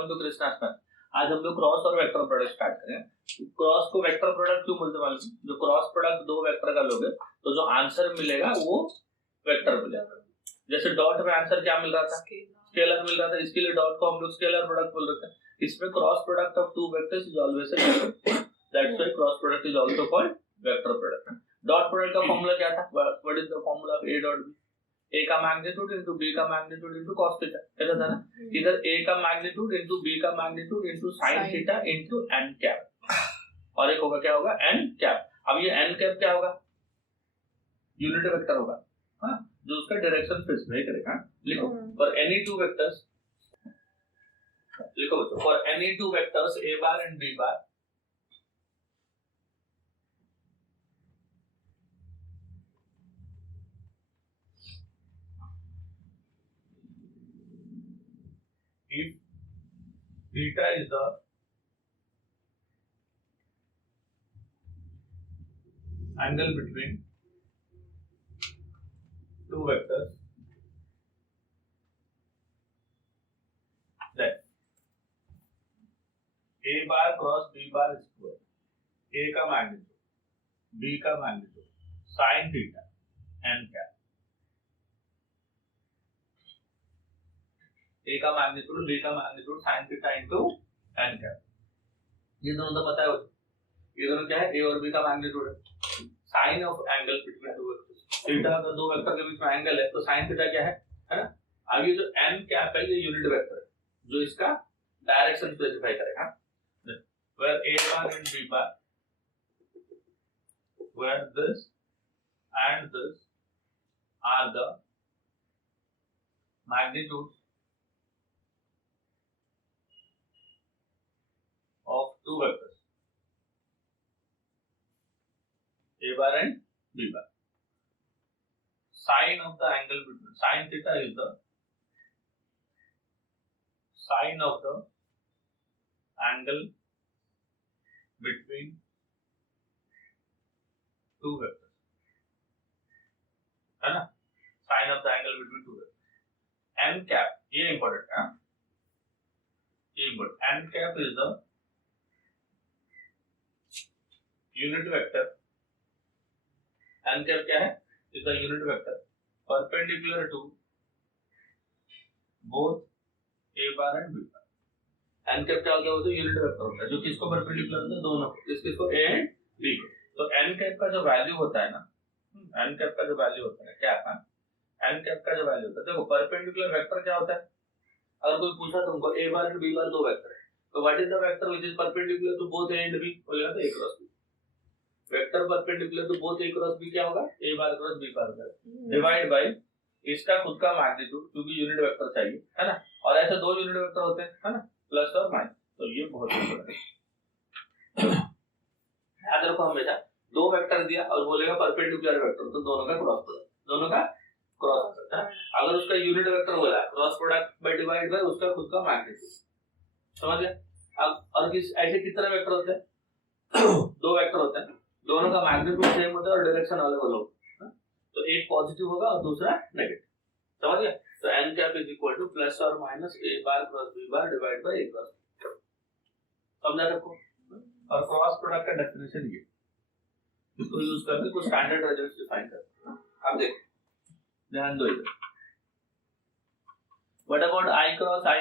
Welcome to Krishna's math. आज हम लोग क्रॉस और वेक्टर प्रोडक्ट स्टार्ट करेंगे। क्रॉस को वेक्टर प्रोडक्ट क्यों बोलते हैं मालूम? जो क्रॉस प्रोडक्ट दो वेक्टर का लोगे तो जो आंसर मिलेगा वो वेक्टर मिलेगा। जैसे डॉट में आंसर क्या मिल रहा था? स्केलर मिल रहा था, इसके लिए डॉट को हम लोग स्केलर प्रोडक्ट बोल रहे थे। इसमें cross product of two vectors is always a vector, that's why cross product is also called vector product. Dot product का फार्मूला क्या था? What is the formula of a dot b? A का magnitude into B का magnitude into cos theta, ऐसा था ना? इधर A का मैग्नीट्यूड इनटू B का magnitude into sin theta into n cap, और एक होगा क्या होगा n कैप। अब ये n कैप क्या होगा? यूनिट वेक्टर होगा, हाँ, जो उसका डायरेक्शन स्पेसिफाई करेगा। लिखो फॉर एनी टू वेक्टर्स, लिखो बच्चों, for any two vectors A bar and B bar if theta is the angle between two vectors, then A bar cross B bar square, A का magnitude B का magnitude sin theta n cap, A का magnitude B का magnitude sin theta into n cap. ये दोनों तो पता है, ये दोनों क्या है? A और B का मैग्नीट्यूड है। Sine of angle between two vectors, theta अगर दो वेक्टर के बीच में एंगल है तो sin थीटा क्या है ना? आगे जो n कैप है ये यूनिट वेक्टर है जो इसका डायरेक्शन स्पेसिफाई करेगा। where A bar and B bar, where this and this are the magnitudes of two vectors A bar and B bar. Sine of the angle between, sin theta is the sine of the angle between two vectors, है ना? Sine of the angle between two vectors. N cap, ये important है, ये important. N cap is the unit vector. N cap क्या है? Is the unit vector perpendicular to both A bar and B bar. n cap क्या होता है? Unit vector होता है जो किसको परपेंडिकुलर होता है? दोनों को, किसको? A एंड B को। तो n कैप का जो वैल्यू होता है ना, n कैप का जो वैल्यू होता है क्या था? n कैप का जो वैल्यू होता है, देखो परपेंडिकुलर वेक्टर क्या होता है? अगर कोई पूछा तुमको A bar and B bar दो वेक्टर है तो what is the vector which is perpendicular to both A and B? बोलेगा तो A cross B। Vector perpendicular to both A cross B क्या होगा? A bar cross B bar होगा, divide bye इसका खुद का मैग्नीट्यूड, क्योंकि यूनिट वेक्टर चाहिए, है ना? और ऐसे दो यूनिट वेक्टर होते हैं, है ना, प्लस और माइनस। तो ये बहुत इंपॉर्टेंट है, याद रखो हमेशा। दो वेक्टर दिया और बोलेगा परपेंडिकुलर वेक्टर, तो दोनों का क्रॉस प्रोडक्ट, दोनों का क्रॉस प्रोडक्ट। अगर उसका यूनिट वेक्टर बोला cross product by divide by उसका खुद का मैग्नीट्यूड, समझ गए? अब और किस ऐसे कितने वेक्टर होते हैं? दो वेक्टर होते हैं, दोनों का मैग्नीट्यूड सेम होता है और डायरेक्शन अलग अलग होता है, तो एक पॉजिटिव होगा और दूसरा नेगेटिव, समझ गए? तो n cap is equal to plus और minus A bar cross B bar divide by A cross, समझा रखो। और क्रॉस प्रोडक्ट का डेफिनेशन ये, इसको यूज करके कुछ स्टैंडर्ड रिजल्ट्स डिफाइन करते हैं। अब देखो, ध्यान दो इधर। What about I cross I?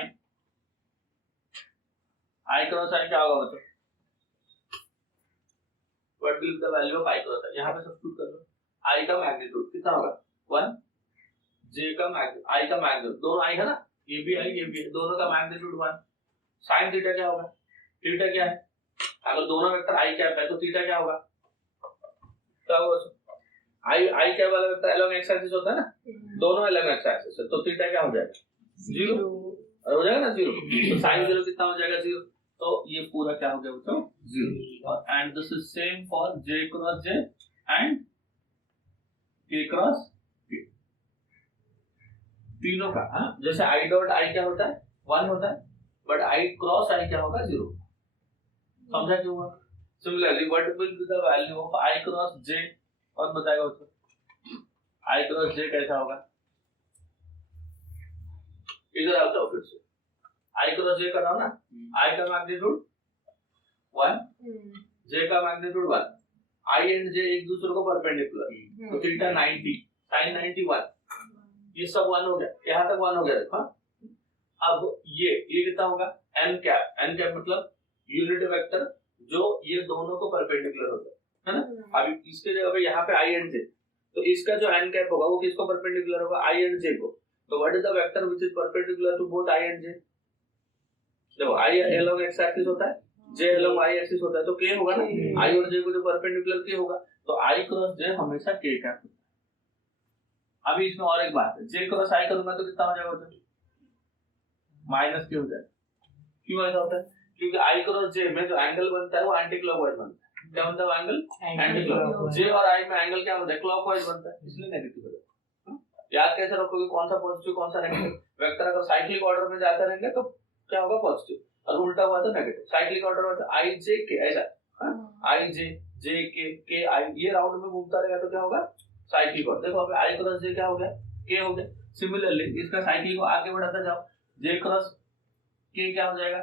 I cross I क्या होगा बच्चों? What will be the value of I cross I? यहां पे सब्स्टिट्यूट कर लो। I का मैग्नीट्यूड कितना होगा? 1, J का मैग्नीट्यूड, I का मैग्नीट्यूड, दोनों I है ना, ये भी I ये भी है, दोनों का मैग्नीट्यूड 1। sin थीटा क्या होगा? थीटा क्या है? अगर दोनों वेक्टर I कैप है तो थीटा क्या होगा? क्या होगा? I कैप वाला वेक्टर अलोंग x एक्सिस होता है ना, दोनों अलोंग x एक्सिस है, तो थीटा क्या हो जाएगा? 0 हो जाएगा ना, 0। तो sin 0 कितना हो जाएगा? 0। तो ये पूरा क्या हो गया बच्चों? 0। And this is same for J cross J and K cross K, तीनों का। हाँ, जैसे I डॉट I क्या होता है? 1 होता है, बट I क्रॉस I क्या होगा? 0। समझा क्यों हुआ? Similarly what will be the value of I cross J? कौन बताएगा उसको? I क्रॉस J कैसा होगा? इधर आओ तो फिर से आई क्रॉस जे कर रहा हूँ ना, आई का मैग्नीट्यूड 1, जे का मैग्नीट्यूड 1, आई एंड जे एक दूसरे को परपेंडिकुलर, तो थीटा 90 sin 90 1, ये सब 1 हो गया, यहाँ तक 1 हो गया देखो। अब ये कितना होगा, n कैप मतलब यूनिट वेक्टर जो ये दोनों को परपेंडिकुलर होता है ना। अभी इसके जगह पे यहाँ पे आई एंड जे, तो इसका जो n कैप होगा वो किसको परपेंडिकुलर होगा, आई एंड जे को। तो what is the vector which is perpendicular to both i and j. देखो आई अलोंग x एक्सिस होता है, j अलोंग y एक्सिस होता है, तो k होगा ना, i और j को जो परपेंडिकुलर k होगा, तो i क्रॉस j हमेशा k कैप होता है। अभी इसमें और एक बात है, j क्रॉस i करूंगा तो कितना हो जाएगा, माइनस k हो जाएगा। क्यों ऐसा होता है, क्योंकि i क्रॉस j में जो एंगल बनता है वो एंटी क्लॉकवाइज बनता है। क्या बनता है एंगल, एंटी क्लॉकवाइज। j और i में एंगल क्या बनता है, क्लॉकवाइज बनता है, इसलिए नेगेटिव हो जाता है। याद कैसे रखोगे, कौन सा पॉजिटिव कौन सा नेगेटिव। वेक्टर अगर साइक्लिक ऑर्डर में जाते रहेंगे तो क्या होगा, पॉजिटिव, और उल्टा हुआ तो नेगेटिव। साइक्लिक ऑर्डर में तो i j k ऐसा, i j k i, ये राउंड में घूमता रहेगा तो क्या होगा, साइक्लिक ऑर्डर। देखो अब i क्रॉस j क्या हो गया, k हो गया। सिमिलरली इसका साइक्लिक को आगे बढ़ाते जाओ, j क्रॉस k क्या हो जाएगा,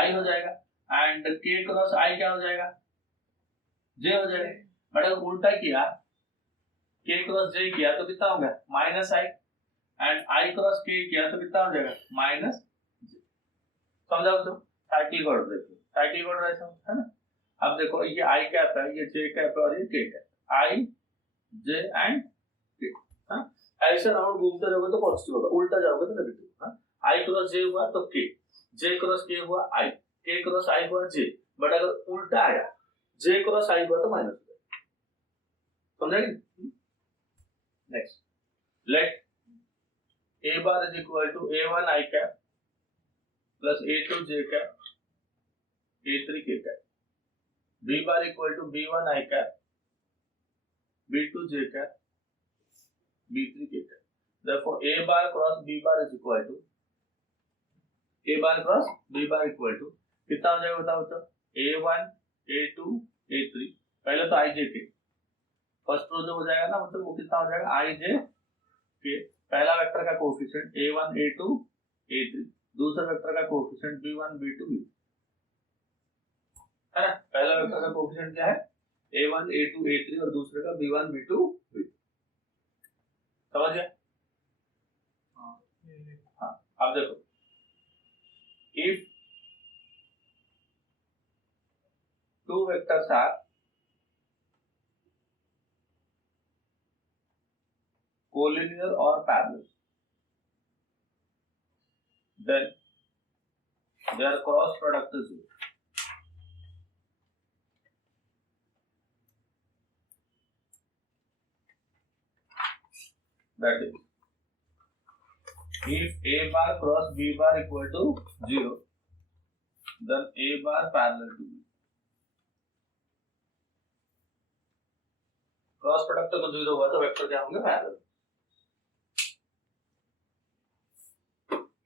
i हो जाएगा, एंड k क्रॉस i क्या हो जाएगा, j हो जाएगा। बट अगर उल्टा किया, k क्रॉस j किया तो कितना हो गया, minus i, and i cross k किया तो कितना हो जाएगा, माइनस j। समझा तो, साइक्लिक ऑर्डर देखो, साइक्लिक ऑर्डर ऐसा होता है ना। अब देखो ये i कैप है, ये j कैप है और ये k cap, i j and k। हां, ऐसे राउंड घूमते रहोगे तो पॉजिटिव होगा, उल्टा जाओगे तो नेगेटिव। हां, i क्रॉस j हुआ तो k, j क्रॉस k हुआ i, k क्रॉस i हुआ j। बट अगर उल्टा आया, j क्रॉस i हुआ तो माइनस हो जाएगा। समझे? Next, let a bar is equal to a1 i cap plus a2 j cap a3 k cap, b bar equal to b1 i cap b2 j cap b3 k cap. Therefore a bar cross b bar is equal to, a bar cross b bar equal to कितना हो जाएगा बताओ तो, a1 a2 a3। पहले तो i j k, first row जो हो जाएगा ना, मतलब वो कितना हो जाएगा, i j k, पहला वेक्टर का कोएफिशिएंट a1 a2 a3, दूसरा वेक्टर का कोएफिशिएंट b1 b2 b3, है ना। पहला वेक्टर का कोएफिशिएंट क्या है, a1 a2 a3, और दूसरे का b1 b2 b3। समझ गए? हाँ, अब देखो, if two vectors are collinear or parallel, then their cross product is 0. That is, if a bar cross b bar equal to 0, then a bar parallel to b. Cross product तो 0 हुआ तो vector क्या होंगे, parallel.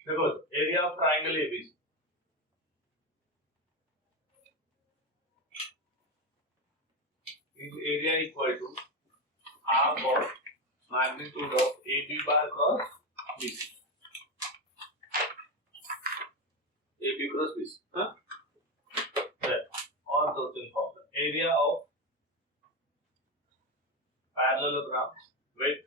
देखो area of triangle ABC, is area equal to half of magnitude of AB bar cross BC. AB cross BC, हाँ? और दो तीन formula, area of parallelogram with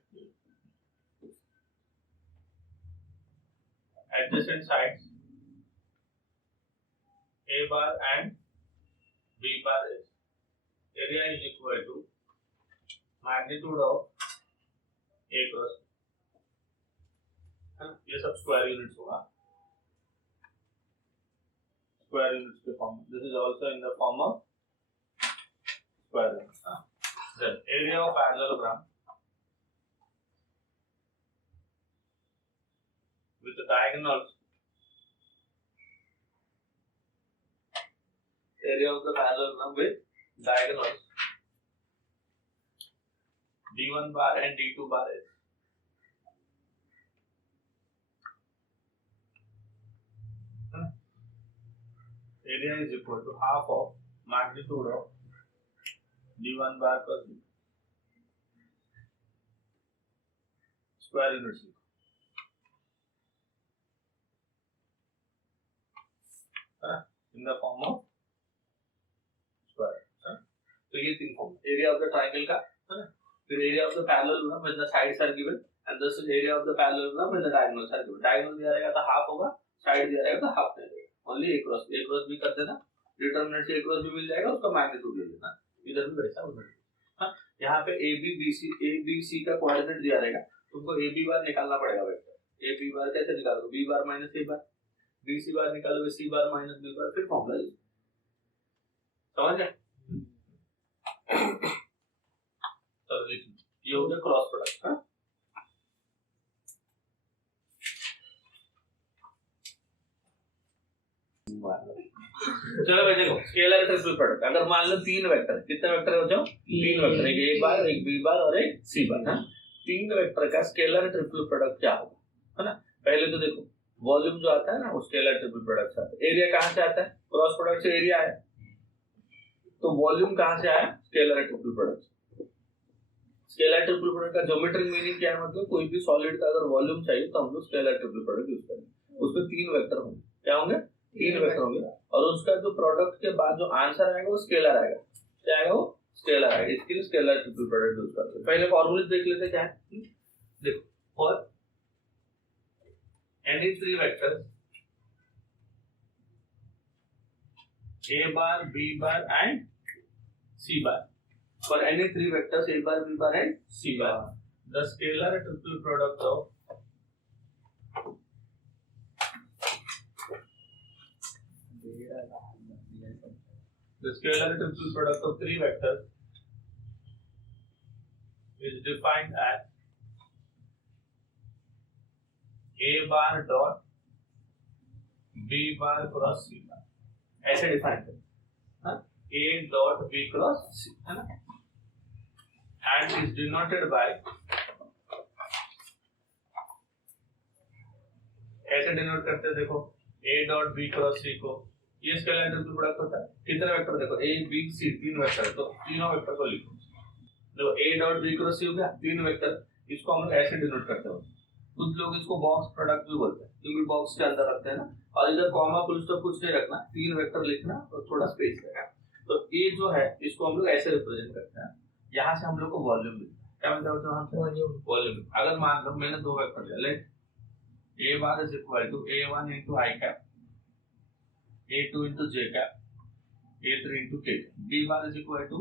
adjacent sides A bar and B bar is, area is equal to magnitude of A cross B, है ना। ये सब square units होगा, square units के फॉर्म में, this is also in the form of square units. Then area of parallelogram with the diagonals, area of the parallelogram with diagonals d1 bar and d2 bar is, area is equal to half of magnitude of d1 bar plus d2, square units। In the form of square. तो ये 3 form, area of the triangle का, है ना, फिर area of the parallelogram when the sides are given and this is area of the parallelogram when the diagonals are given. Diagonal दिया रहेगा तो half होगा, साइड दिया रहेगा तो हाफ रहेगा। ओनली ए क्रॉस बी कर देना, डिटरमिनेंट से ए क्रॉस बी मिल जाएगा, उसका मैग्नीट्यूड ले लेना, इधर भी वैसा उधर। हां, यहां पे ए बी सी का कोऑर्डिनेट दिया रहेगा, तुमको ए बी बार निकालना पड़ेगा वेक्टर। ए बी बार कैसे निकालोगे, बी बार माइनस ए बार, बी सी बार निकालोगे सी बार माइनस बी बार, फिर फॉर्मूला यूज। समझ गए? चलो देखिए, ये हो गया क्रॉस प्रोडक्ट। हां, चलो भाई देखो, स्केलर ट्रिपल प्रोडक्ट, अगर मान लो 3 वेक्टर, कितने वेक्टर हो जाओ, 3 वेक्टर, एक ए बार, एक बी बार और एक सी बार। हां, 3 वेक्टर का स्केलर ट्रिपल प्रोडक्ट क्या होगा, है ना। पहले तो देखो वॉल्यूम जो आता है ना, वो स्केलर ट्रिपल प्रोडक्ट से आता है। एरिया कहां से आता है, क्रॉस प्रोडक्ट से एरिया आया, तो वॉल्यूम कहां से आया, scalar triple product. Scalar triple product का ज्योमेट्रिक मीनिंग क्या है, मतलब कोई भी सॉलिड का अगर वॉल्यूम चाहिए तो हम लोग स्केलर ट्रिपल प्रोडक्ट यूज करेंगे। उसमें 3 वेक्टर होंगे, क्या होंगे, 3 वेक्टर होंगे, और उसका जो प्रोडक्ट के बाद जो आंसर आएगा वो स्केलर आएगा। क्या आएगा, वो स्केलर आएगा। इसके लिए स्केलर ट्रिपल प्रोडक्ट यूज करते हैं। पहले फॉर्मूले देख लेते हैं क्या है। देखो, for any 3 vectors a bar, b bar and c bar, for any 3 vectors a bar, b bar and c bar, the scalar triple product of the scalar triple product of 3 vectors is defined as a bar dot b bar cross c bar, ऐसे define करें, a dot b cross c, है ना, and is denoted by, ऐसे denote करते हैं। देखो a dot b cross c को, ये स्केलर ट्रिपल प्रोडक्ट होता है। कितने वेक्टर, देखो a b c 3 वेक्टर, तो तीनों वेक्टर को लिखो। देखो a dot b cross c हो गया, 3 वेक्टर, इसको हम लोग ऐसे डिनोट करते हैं। कुछ लोग इसको बॉक्स प्रोडक्ट भी बोलते हैं, क्योंकि बॉक्स के अंदर रखते हैं ना, और इधर कॉमा फुल स्टॉप कुछ नहीं रखना, 3 वेक्टर लिखना और थोड़ा स्पेस रखना। तो ये जो है इसको हम लोग ऐसे रिप्रेजेंट करते हैं। यहाँ से हम लोग को वॉल्यूम मिलता है, क्या मिलता है वहाँ से, वॉल्यूम। अगर मान लो मैंने 2 वेक्टर लिया, late a bar is equal to a1 into I cap, a2 into j cap, a3 into k cap, b bar is equal to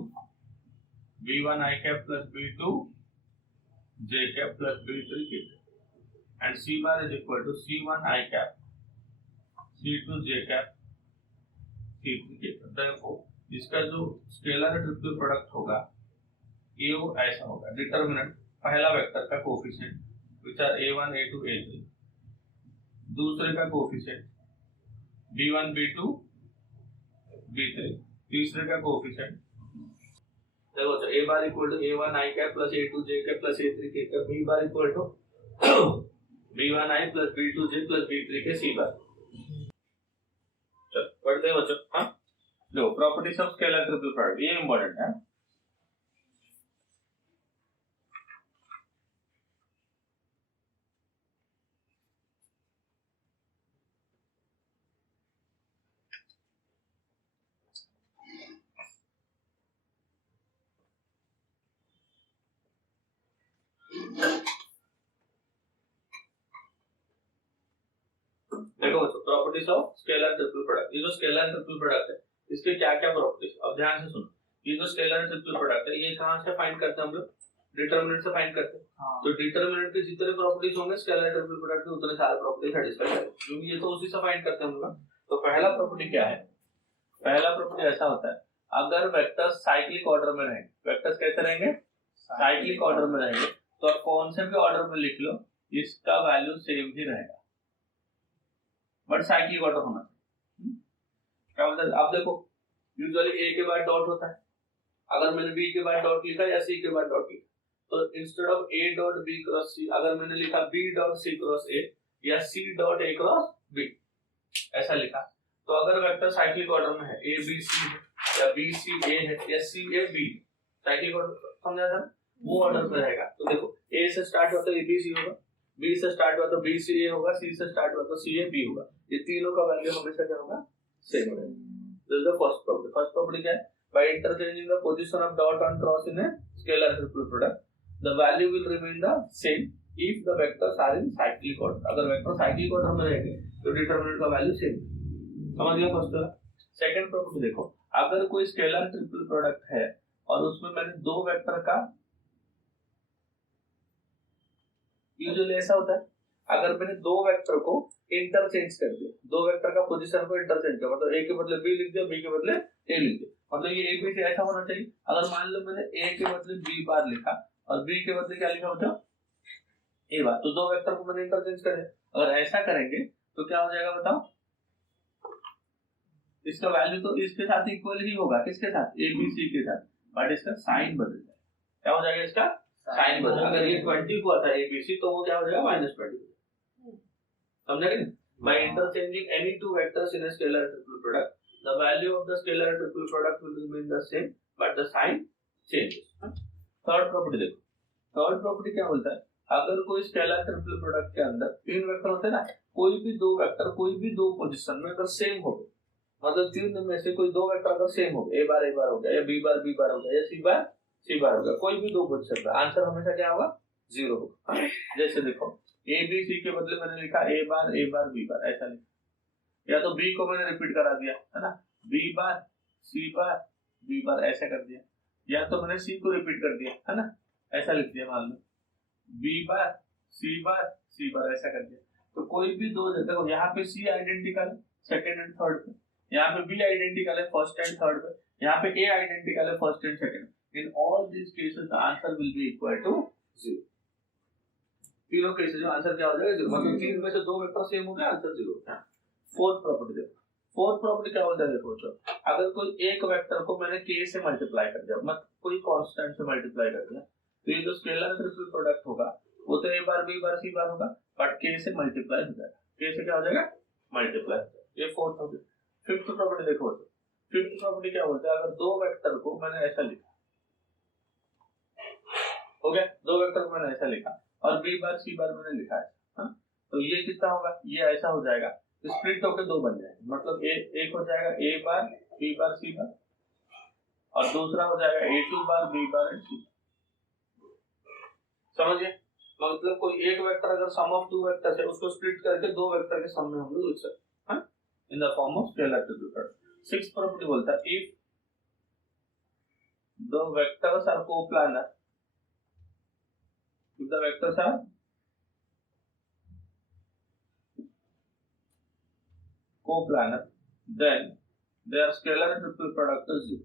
b1 I cap plus b2 j cap plus b3 k cap, and c bar is equal to c1 I cap, c2 j cap, c3 k cap। therefore इसका जो scalar triple product होगा ये वो ऐसा होगा, determinant पहला vector का coefficient which are a1 a2 a3, दूसरे का कोएफिशिएंट b1 b2 b3, तीसरे का कोएफिशिएंट, देखो तो a bar equal to a1 I cap plus a2 j cap plus a3 k cap, b bar equal to b1 I plus b2 j plus b3 के c बार। चलो पढ़ते हैं बच्चों। हाँ, लो properties of scalar triple product, ये important है। देखो properties of scalar triple product, ये जो स्केलर ट्रिपल प्रोडक्ट है इसके क्या क्या प्रॉपर्टीज, अब ध्यान से सुनो। ये जो स्केलर ट्रिपल प्रोडक्ट है ये कहां से फाइंड करते हैं हम लोग, डिटरमिनेंट से फाइंड करते हैं। हाँ। तो डिटरमिनेंट के जितने प्रॉपर्टीज होंगे स्केलर ट्रिपल प्रोडक्ट के उतने सारे प्रॉपर्टी सेटिस्फाई करेंगे, क्योंकि ये तो उसी से फाइंड करते हैं हम लोग। तो पहला प्रॉपर्टी क्या है, पहला प्रॉपर्टी ऐसा होता है, अगर वेक्टर्स साइक्लिक ऑर्डर में रहेंगे, वेक्टर्स कैसे रहेंगे, साइक्लिक ऑर्डर में रहेंगे, तो आप कौन से भी ऑर्डर में लिख लो इसका वैल्यू सेम ही रहेगा, बट साइक्लिक ऑर्डर होना चाहिए। क्या बोलते हैं, आप देखो यूजुअली ए के बाद डॉट होता है, अगर मैंने बी के बाद डॉट लिखा या सी के बाद डॉट लिखा, तो instead of a dot b cross c अगर मैंने लिखा b dot c cross a या c dot a cross b ऐसा लिखा, तो अगर वेक्टर साइक्लिक ऑर्डर में है, ए बी सी है या बी सी ए है या सी ए बी, साइक्लिक ऑर्डर समझा था, वो ऑर्डर में रहेगा। तो देखो ए से स्टार्ट हुआ तो ए बी सी होगा, बी से स्टार्ट हुआ तो बी सी ए होगा, सी से स्टार्ट हुआ तो सी ए बी होगा, ये तीनों का वैल्यू हमेशा क्या होगा, सेम हो जाएगा। This is the first property. First property क्या है? By interchanging the position of dot on cross in a scalar triple product the value will remain the same if the vectors are in cyclic order. अगर vector cyclic order में रहेंगे तो determinant का value same. समझ गया first वाला। Second property देखो, अगर कोई स्केलर ट्रिपल प्रोडक्ट है और उसमें मैंने दो वेक्टर का, यूजुअली ऐसा होता है अगर मैंने दो वेक्टर को इंटरचेंज कर दिया, दो वेक्टर का पोजीशन को इंटरचेंज किया, मतलब ए के बदले बी लिख दिया, बी के बदले ए लिख दिया, मतलब ये ए बी से ऐसा होना चाहिए। अगर मान लो मैंने ए के बदले बी बार लिखा और बी के बदले क्या लिखा होता ए बार, तो दो वेक्टर को मैंने इंटरचेंज कर दिया। अगर ऐसा करेंगे तो क्या हो जाएगा बताओ? इसका वैल्यू तो इसके साथ इक्वल ही होगा, किसके साथ? ए बी सी के साथ, बट इसका साइन बदल जाएगा। क्या हो जाएगा? इसका साइन बदल। अगर ये 20 हुआ था ए बी सी तो वो क्या हो जाएगा? -20। समझा कि नहीं? By interchanging any two vectors in a scalar triple product, the value of the scalar triple product will remain the same, but the sign changes. Third property देखो, थर्ड प्रॉपर्टी क्या बोलता है? अगर कोई स्केलर ट्रिपल प्रोडक्ट के अंदर तीन vector होते हैं ना, कोई भी दो वेक्टर कोई भी दो पोजीशन में अगर सेम हो, मतलब तीन में से कोई दो वेक्टर अगर सेम हो, ए बार हो गया, या बी बार हो गया, या सी बार हो गया, कोई भी दो पोजीशन में, आंसर हमेशा क्या होगा? 0 होगा। जैसे देखो ए बी सी के बदले मैंने लिखा ए बार बी बार, ऐसा लिखा, या तो बी को मैंने रिपीट करा दिया है ना, बी बार सी बार बी बार ऐसा कर दिया, या तो मैंने सी को रिपीट कर दिया है ना, ऐसा लिख दिया, मान लो बी बार सी बार ऐसा कर दिया। तो कोई भी दो जगह, यहाँ पे सी आइडेंटिकल है सेकंड एंड थर्ड पे, यहाँ पे बी आइडेंटिकल है फर्स्ट एंड थर्ड पे, यहाँ पे ए आइडेंटिकल है first and second. In all this cases the answer will be equal to 0। तीनों केसेस में आंसर क्या हो जाएगा? 0। मतलब तीन में से दो वेक्टर सेम हो गया, आंसर 0 है। फोर्थ प्रॉपर्टी देखो, फोर्थ प्रॉपर्टी क्या बोलता है? देखो तो अगर कोई एक वेक्टर को मैंने k से मल्टीप्लाई कर दिया, मतलब कोई कांस्टेंट से मल्टीप्लाई कर दिया, तो ये जो स्केलर ट्रिपल प्रोडक्ट होगा वो तो a bar b bar c बार होगा, बट k से मल्टीप्लाई हो जाएगा, k से क्या हो जाएगा? मल्टीप्लाई हो जाएगा। ये फोर्थ हो गया। फिफ्थ प्रॉपर्टी देखो तो फिफ्थ प्रॉपर्टी क्या बोलता है? अगर दो वेक्टर को मैंने ऐसा लिखा, हो गया, दो वेक्टर को मैंने ऐसा लिखा और बी बार सी बार मैंने लिखा है, हाँ? तो ये कितना होगा? ये ऐसा हो जाएगा, स्प्लिट होकर दो बन जाएगा, मतलब एक हो जाएगा ए बार बी बार सी बार, और दूसरा हो जाएगा A2 bar b bar and सी। समझिए, मतलब कोई एक वेक्टर अगर सम ऑफ टू वेक्टर्स है, उसको स्प्लिट करके दो वेक्टर के सम में हम लोग लिख सकते हैं, in the form of scalar triple product. Sixth property बोलता है if the vectors are coplanar, if the vectors are coplanar, then their scalar triple product is 0.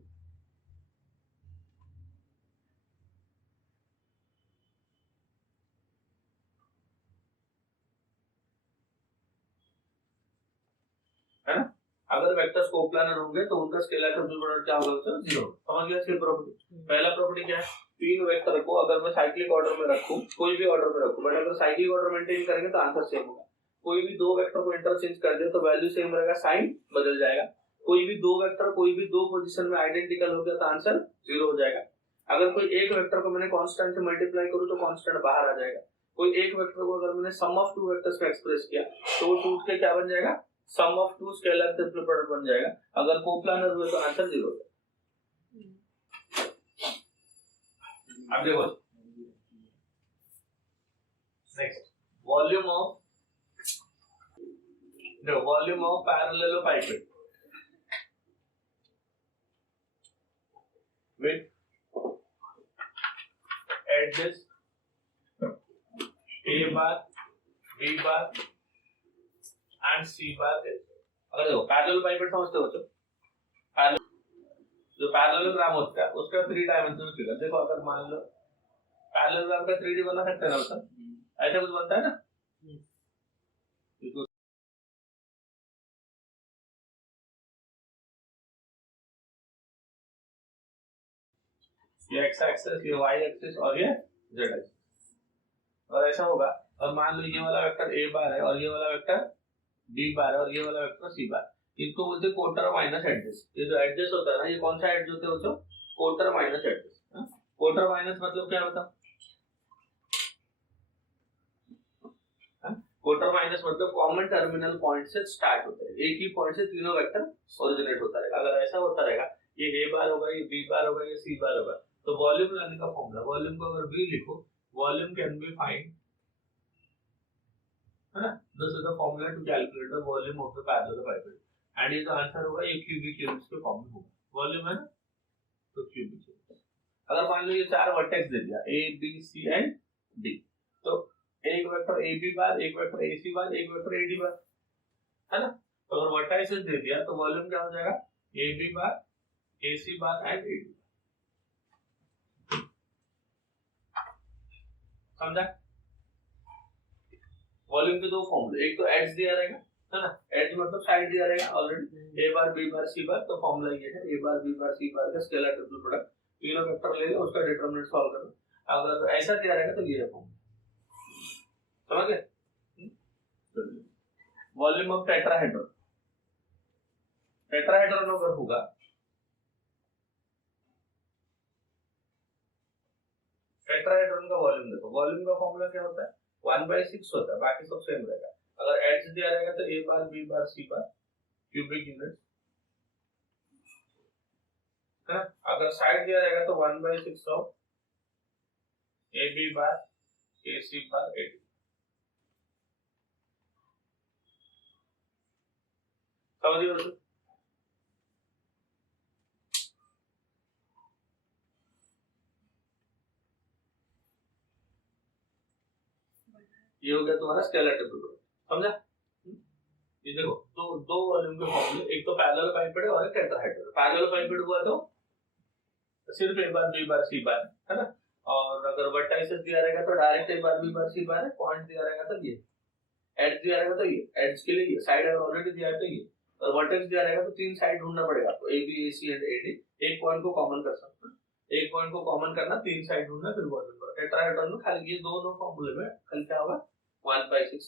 है ना? अगर वेक्टर्स कोप्लानर होंगे तो उनका स्केलर ट्रिपल प्रोडक्ट क्या होगा? 0। समझ गया? Second property. पहला प्रॉपर्टी क्या है? तीन वेक्टर को अगर मैं साइक्लिक ऑर्डर में रखूं, कोई भी ऑर्डर में रखूं, बट अगर साइक्लिक ऑर्डर मेंटेन करेंगे तो आंसर सेम होगा। कोई भी दो वेक्टर को इंटरचेंज कर दे तो वैल्यू सेम रहेगा, साइन बदल जाएगा। कोई भी दो वेक्टर कोई भी दो पोजीशन में आइडेंटिकल हो गया तो आंसर 0 हो जाएगा। अगर कोई एक वेक्टर को मैंने कांस्टेंट से मल्टीप्लाई करूं तो कांस्टेंट बाहर आ जाएगा। कोई एक वेक्टर को अगर मैंने सम ऑफ टू वेक्टर्स में एक्सप्रेस किया तो वो टूट के क्या बन जाएगा? Sum of two scalar triple product बन जाएगा। अगर कोप्लानर हुए तो आंसर 0 हो जाएगा। अब देखो next, volume of parallelepiped with edges A bar, B bar and C bar है। अगर देखो पैरेललोपाइपेड समझते हो तो जो पैरेललोग्राम होता है उसका 3 डायमेंशनल फिगर। देखो अगर मान लो पैरेललोग्राम का 3D बना सकते हैं ना, मतलब ऐसा कुछ बनता है ना, ये एक्स एक्सिस, ये वाई एक्सिस और ये जेड एक्सिस। और ऐसा होगा, और मान लो ये वाला वेक्टर ए बार है और ये वाला वेक्टर बी बार है और ये वाला वेक्टर सी बार, इनको बोलते हैं कोटर माइनस एडजस। ये जो एडजस होता है ना, ये कौन सा एडजस होता है बच्चों? कोटर माइनस एडजस। कोटर माइनस मतलब क्या होता है? कोटर माइनस मतलब कॉमन टर्मिनल पॉइंट से स्टार्ट होता है, एक ही पॉइंट से तीनों वेक्टर ओरिजिनेट होता रहेगा। अगर ऐसा होता रहेगा, ये ए बार होगा, ये बी बार होगा, ये सी बार होगा, तो वॉल्यूम लाने का फॉर्मूला, वॉल्यूम को अगर v लिखो, वॉल्यूम कैन बी फाइंड, है ना, this is the formula to calculate the volume of the parallelepiped, and ये जो आंसर होगा ये क्यूबिक यूनिट्स के फॉर्म में होगा। वॉल्यूम है ना, तो क्यूबिक यूनिट्स। अगर मान लो ये चार वर्टेक्स दे दिया a b c and d, तो एक वेक्टर ए बी बार, एक वेक्टर ए सी बार, एक वेक्टर ए डी बार, है ना। तो अगर वर्टाइसेस दे दिया तो वॉल्यूम क्या हो जाएगा, a b bar, a c bar and a d. समझा? वॉल्यूम के दो फॉर्मूले, एक तो एड्स दिया रहेगा, है ना, एड्स मतलब साइड दिया रहेगा ऑलरेडी, ए बार बी बार सी बार, तो फॉर्मूला ये है ए बार बी बार सी बार का स्केलर ट्रिपल प्रोडक्ट, तीनों वेक्टर ले लो, उसका डिटरमिनेंट सॉल्व करो। अगर ऐसा दिया रहेगा तो ये है फॉर्मूला। समझ गए? वॉल्यूम ऑफ टेट्राहेड्रॉन, टेट्राहेड्रॉन अगर होगा, टेट्राहेड्रॉन का वॉल्यूम देखो, वॉल्यूम का फॉर्मूला क्या होता है, 1/6 होता है, बाकी सब सेम रहेगा। अगर एच दिया रहेगा तो a bar b bar c bar cubic unit, है। अगर साइड दिया रहेगा तो 1/6 of a b bar a c bar a d. समझिए दोस्तों? ये हो गया तुम्हारा स्केलर ट्रिपल प्रोडक्ट। समझा? ये देखो दो वॉल्यूम के फॉर्मूले, एक तो पैरेलल पाइपेट है और एक टेट्राहेड्रॉन। पैरेलल पाइपेट हुआ तो सिर्फ ए बार बी बार सी बार, है ना, और अगर वर्टाइसेस दिया रहेगा तो डायरेक्ट ए बार बी बार सी बार है, पॉइंट दिया रहेगा तो ये, एड्स दिया रहेगा तो ये, एड्स के लिए ये, साइड अगर ऑलरेडी दिया है तो ये, और वर्टेक्स दिया रहेगा तो तीन साइड ढूंढना पड़ेगा आपको, a b a c and a d. एक पॉइंट को कॉमन कर सकते हैं, एक पॉइंट को कॉमन करना, तीन साइड ढूंढना, फिर वॉल्यूम का। टेट्राहेड्रॉन में खाली ये दोनों फॉर्मूले में खाली क्या होगा, 1/6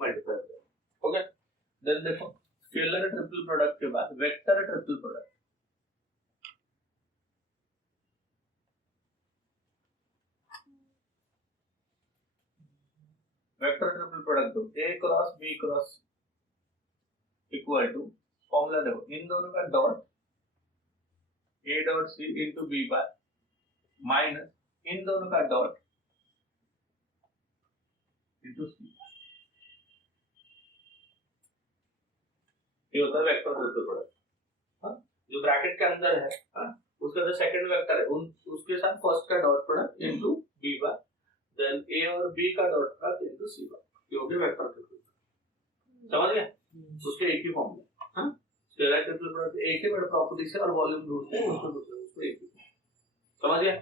मल्टीप्लाई करेगा। ओके, देन देखो स्केलर ट्रिपल प्रोडक्ट के बाद vector triple product. Vector triple product दो, a cross b cross equal to, formula देखो, इन दोनों का dot a dot c into b bar minus इन दोनों का डॉट इंटू सी, ये होता है वेक्टर ट्रिपल प्रोडक्ट। जो ब्रैकेट के अंदर है, उसका जो सेकंड वेक्टर है उसके साथ फर्स्ट का dot product into b bar, then a और बी का dot product into c bar, ये हो गया वेक्टर ट्रिपल प्रोडक्ट। समझ गए? उसके एक ही फॉर्मूला, हां, स्केलर ट्रिपल प्रोडक्ट एक ही बड़ा प्रॉपर्टी से और वॉल्यूम ढूंढते हैं, उसको एक ही। समझ गए?